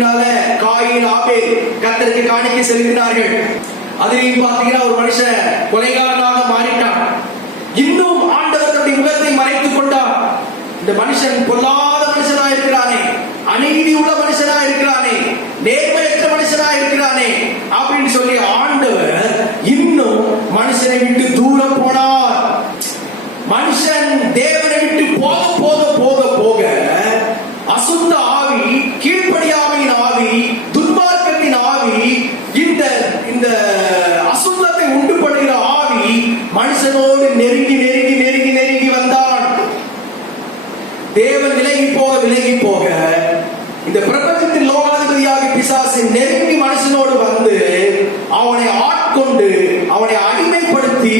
Coin ஆபேல் கர்த்தருக்கு காணிக்கை செலுத்தினார்கள். அதிலையும் பார்த்தீங்கன்னா ஒரு மனுஷன் கொலைகாரனாக மாறிட்டான். இன்னும் ஆண்டவர் தன்னுடைய முகத்தை மறைத்துக் கொண்டார். இந்த மனுஷன் பொல்லாத மனுஷனா இருக்கிறானே, அநீதி உள்ள மனுஷனா இருக்கிறானே, நேர்மையற்ற மனுஷனா இருக்கிறானே அப்படின்னு சொல்லி ஆண்டவர் இன்னும் மனுஷனை விட்டு தூரம் போனார். மனுஷன் தேவனை விட்டு போக போக போக போக அசுத்த ஆவி, கீழ்ப்படியாமையின் ஆவி, துன்மார்க்கத்தின் ஆவி, இந்த அசுத்தத்தை உண்டு பண்ணுகிற ஆவி மனுஷனோடு நெருங்கி நெருங்கி நெருங்கி நெருங்கி வந்தான். தேவன் விலகி போக இந்த பிரபஞ்சத்தின் லோகாதிபதியாக பிசாசு நெருங்கி மனுஷனோடு வந்து அவனை ஆட்கொண்டு அவனை அடிமைப்படுத்தி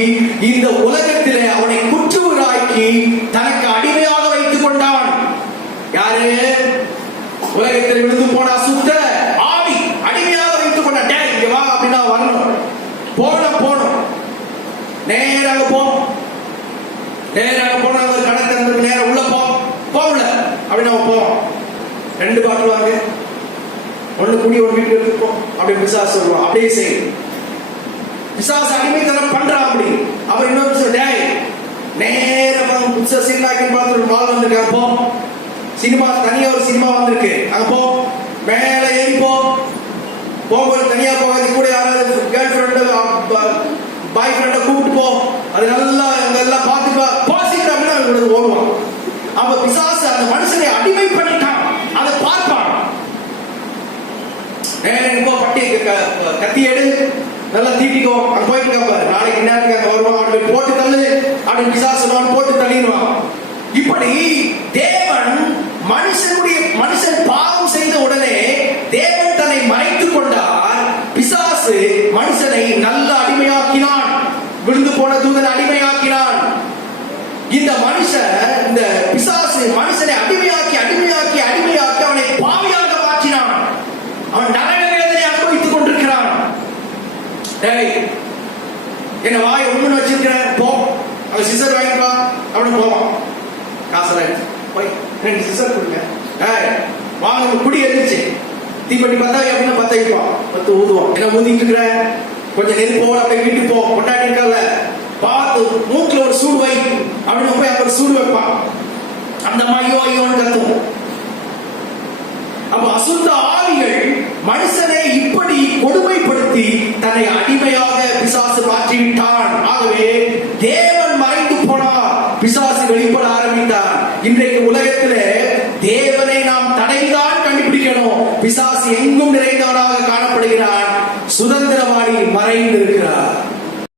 இந்த உலகத்திலே அவனை குற்றுவராக்கி தனக்கு அடிமையாக வைத்துக் கொண்டான். யாரு? உலகத்தில் விழுந்து போன அசுத்த ஆவி அடிமையாக வைத்துக் கொண்டான். இங்க வா அப்படின்னா வரணும், போனோம் நேராக போன ஒரு கடை திறந்து நேரம் உள்ள போகல அப்படின்னு அவன் போவோம். 2 பாட்டு வாங்க, ஒண்ணு கூடி ஒரு வீட்டு எடுத்துப்போம் அப்படி பிசாசு சொல்லுவான். அப்படியே செய்யும். பிசாசு அடிமைத்தனம் பண்றான். அப்படி அப்புறம் இன்னொரு சொல்ல நேரம் புதுசா சினிமாக்கு பார்த்து ஒரு மால் வந்திருக்கான். போ சினிமா, தனியா ஒரு சினிமா வந்திருக்கு, அங்க போ, மேல ஏறி போகும்போது தனியா போகாது, கூட யாராவது கேர்ள் ஃப்ரெண்டு பாய் ஃப்ரெண்ட கூப்பிட்டு போ, அது நல்லா எல்லாம் பார்த்துப்பா பாசிக்கிற அப்படின்னு அவங்களுக்கு ஓடுவான். அப்ப பிசாசு அந்த மனுஷனை அடிமை பண்ணிட்டான். அதை பார்ப்பான். இப்போ பட்டி கத்தி எடு, நல்லா தீட்டிக்கோ, அங்க போயிட்டு இருக்காரு, நாளைக்கு நேரத்துக்கு அங்க வருவான், அப்படி போட்டு தள்ளு அப்படின்னு பிசாசு போட்டு தள்ளிடுவான். இப்படி தேவன் மனுஷன் பாவம் செய்த உடனே தேவன் தன்னை மறைத்துக் கொண்டார். பிசாசு மனுஷனை நல்ல அடிமையாக்கினான், விழுந்து போன தூதனை அடிமையாக்கினான். இந்த பிசாசு மனுஷனை அடிமையாக்கி அவனை பாவியாக மாற்றினான். அவன் நரக வேதனை அனுபவித்துக் கொண்டிருக்கிறான். என்ன வாய் ஒண்ணு வச்சிருக்கிறேன், போ, அவன் சிசர் வாங்கிப்பா அப்படின்னு போவான். காசெல்லாம் போய் 2 சிசர் கொடுங்க, வாங்க குடி எரிச்சு தீப்பெட்டி பார்த்தா அப்படின்னு பார்த்தா வைப்பான், 10 ஊதுவான். என்ன ஊதிட்டு இருக்கிற, கொஞ்சம் நெருப்போட அப்படியே வீட்டுக்கு போ, கொண்டாடி இருக்கல பார்த்து மூக்குல ஒரு சூடு வை அப்படின்னு போய் அப்புறம் சூடு வைப்பான். அந்த ஐயோ ஐயோன்னு கத்தும். அப்ப அசுத்த ஆவிகள் மனுஷனை இப்படி கொடுமைப்படுத்தி தன்னை அடிமையாக பிசாசு மாற்றிவிட்டான். ஆகவே தேவன் மறைந்து போனார், பிசாசு வெளிப்பட ஆரம்பித்தார். இன்றைக்கு உலகத்திலே தேவனை நாம் தடைதான் கண்டுபிடிக்கணும். பிசாசு எங்கும் நிறைந்தவனாக காணப்படுகிறான். சுதந்திரவாதி மறைந்து